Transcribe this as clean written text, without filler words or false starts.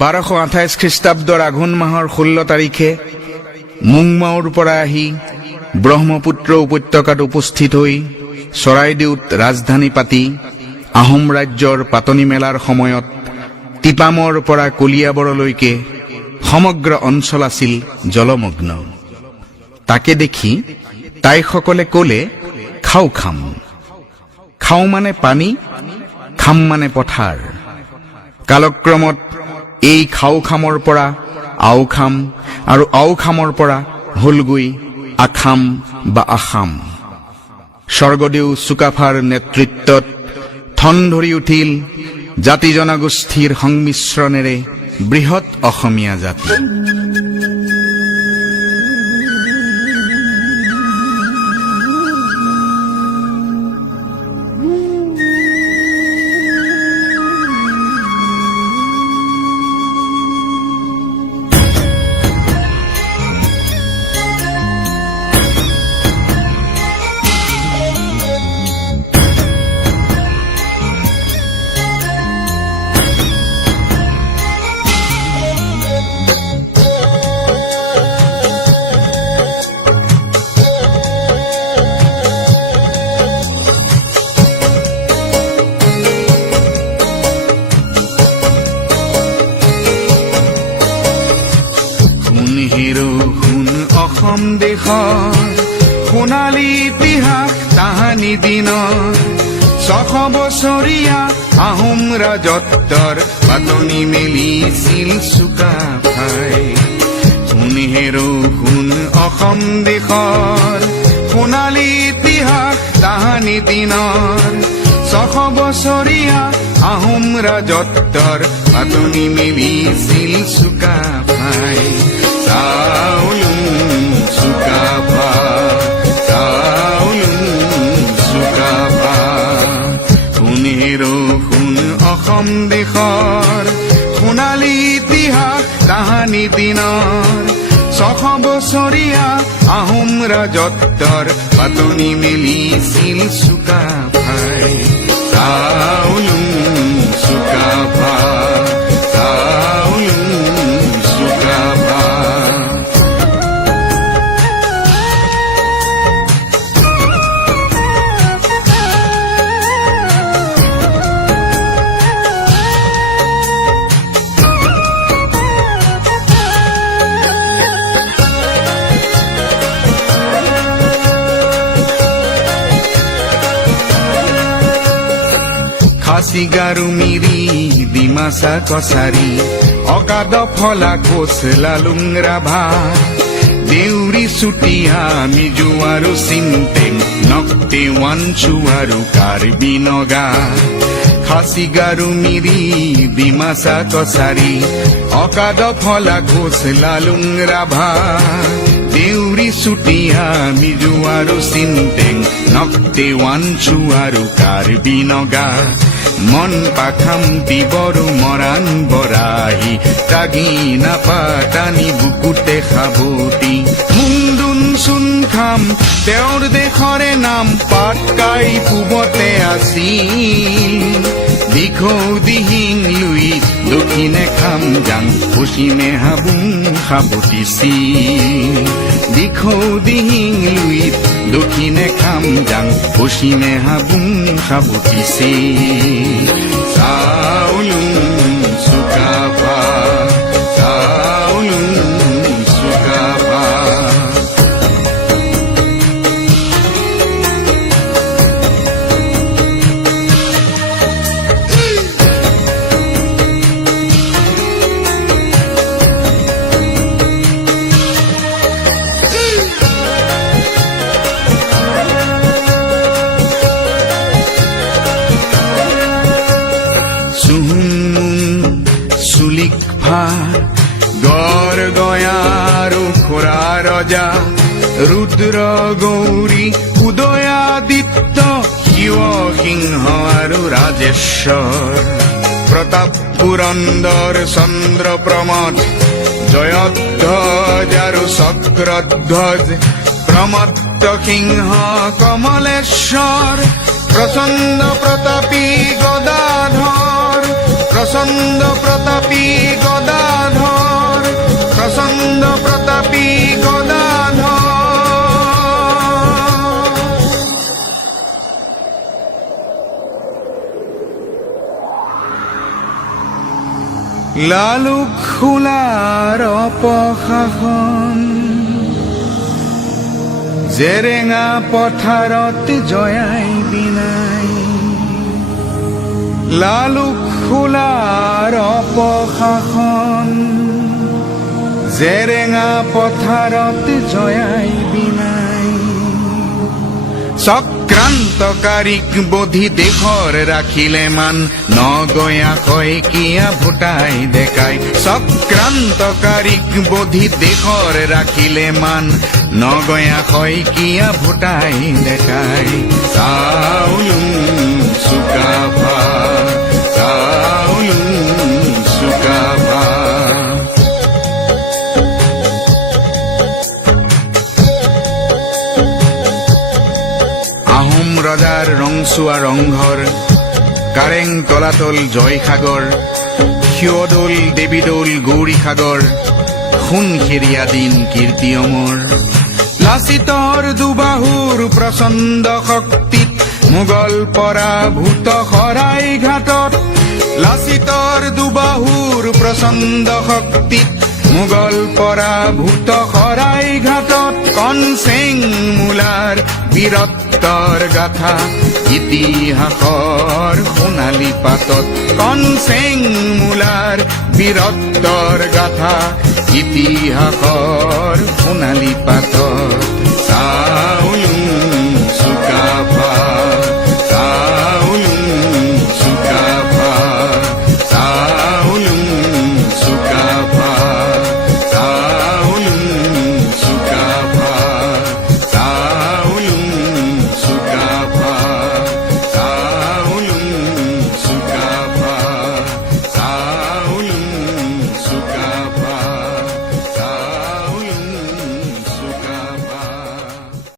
1228 খ্ৰীষ্টাব্দৰ আঘোণ মাহৰ 16 তাৰিখে মুংমাওৰ পৰা আহি ব্ৰহ্মপুত্ৰ উপত্যকাত উপস্থিত হৈ চৰাইদেউত ৰাজধানী পাতি আহোম ৰাজ্যৰ পাতনি মেলাৰ সময়ত টিপামৰ পৰা কলিয়াবৰলৈকে সমগ্ৰ অঞ্চল আছিল জলমগ্ন। তাকে দেখি তাইসকলে ক'লে, খাও খাম। খাও মানে পানী, খাম মানে পথাৰ। কালক্ৰমত এই খাও খামৰ পৰা আও খাম আৰু আও খামৰ পৰা হলগৈ আখাম বা আসাম। স্বৰ্গদেউ চুকাফাৰ নেতৃত্বত ঠন ধৰি উঠিল জাতি জনগোষ্ঠীৰ সংমিশ্ৰণেৰে বৃহৎ অসমীয়া জাতি। শুন অসম দেশৰ সোণালী ইতিহাস তাহানি দিনৰ 600 বছৰীয়া আহোম ৰাজত্বৰ পাতনি মেলিছিল চুকাফাই। শুন অসম দেশৰ সোণালী ইতিহাস তাহানি দিনৰ 600 বছৰীয়া আহোম ৰাজত্বৰ পাতনি মেলিছিল চুকাফাই। শুন অসম দেশৰ সোণালী ইতিহাস তাহানি দিনৰ 600 বছৰীয়া আহোম ৰাজত্বৰ পাতনি মেলিছিল চুকাফাই। চুকাফা খাচিগাৰু মিৰি ডিমাচা কছাৰী অগাধ ফলা কোচ লালুংৰা ভা দেউৰী চুতীয়া মিজু আৰু চিন্তেং নক্তে ৱানচু আৰু কাৰ্বি নগা। খাচিগাৰু মিৰি ডিমাচা কছাৰী অগাধ ফলা কোচ লালুংৰা ভা দেউৰী চুতীয়া মিজু আৰু চিন্তেং নক্তে ৱানচু আৰু কাৰ্বি নগা। মন পাখাম দিবৰু মৰাণ বৰাহী তাগি নাপাতানি বুকুতে সাবতি। মুংদুন চুন খাম তেওঁৰ দেশৰে নাম পাটকাই পূবতে আছিল। দিখৌ দিহিং লুই দক্ষিণে খাম যাং পশ্চিমে হাবুং সাবতিছিল। দিখৌ দিহিং লুই দক্ষিণে খাম যাং পশ্চিমে হাবুং সাবতিছিল। চাউলুং চুকাফা চাউলুং চুকাফা। চুলিক ভা গড় গয়াৰু খুৰা ৰজা ৰুদ্ৰ গৌৰী উদয়াদিত্য শিৱ সিংহ আৰু ৰাজেশ্বৰ। প্ৰতাপ পুৰন্দৰ চন্দ্ৰ প্ৰমদ জয়ধ্বজ আৰু চক্ৰধ্বজ প্ৰমত্ত সিংহ কমলেশ্বৰ। প্ৰচণ্ড প্ৰতাপী গদাধৰ, প্ৰচণ্ড প্ৰতাপী গদাধৰ। লালুক খোলাৰ অপশাসন জেৰেঙা পথাৰত জয়াই বিনাই লালুক খোলাৰ অপশাসন জেৰেঙা পথাৰত জয়াই বিনাই চক্ৰান্তকাৰীক বধি দেশৰ ৰাখিলে মান নগঞা কয়কীয়া ভোটাই দেখাই চক্ৰান্তকাৰীক বধি দেশৰ ৰাখিলে মান নগঞা কয়কীয়া ভোটাই দেখাই চাউলুং চুকাফা চাউলুং চুকাফা আহোম ৰজাৰ ৰংচুৱা ৰংঘৰ কাৰেং তলাতল জয়সাগৰ শিৱদৌল দেৱীদৌল গৌৰীসাগৰ সোণসেৰীয়া দিন কীৰ্তি অমৰ লাচিতৰ দুবাহুৰ প্ৰচণ্ড শক্তিত মোগল পৰাভূত শৰাই ঘাটত লাচিতৰ দুবাহুৰ প্ৰচণ্ড শক্তিত মোগল পৰাভূত শৰাই ঘাটত কনচেং মূলাৰ বীৰত্বৰ গাথা ইতিহাসৰ সোণালী পাতত কনচেং মূলাৰ বীৰত্বৰ গাথা ইতিহাসৰ সোণালী পাতত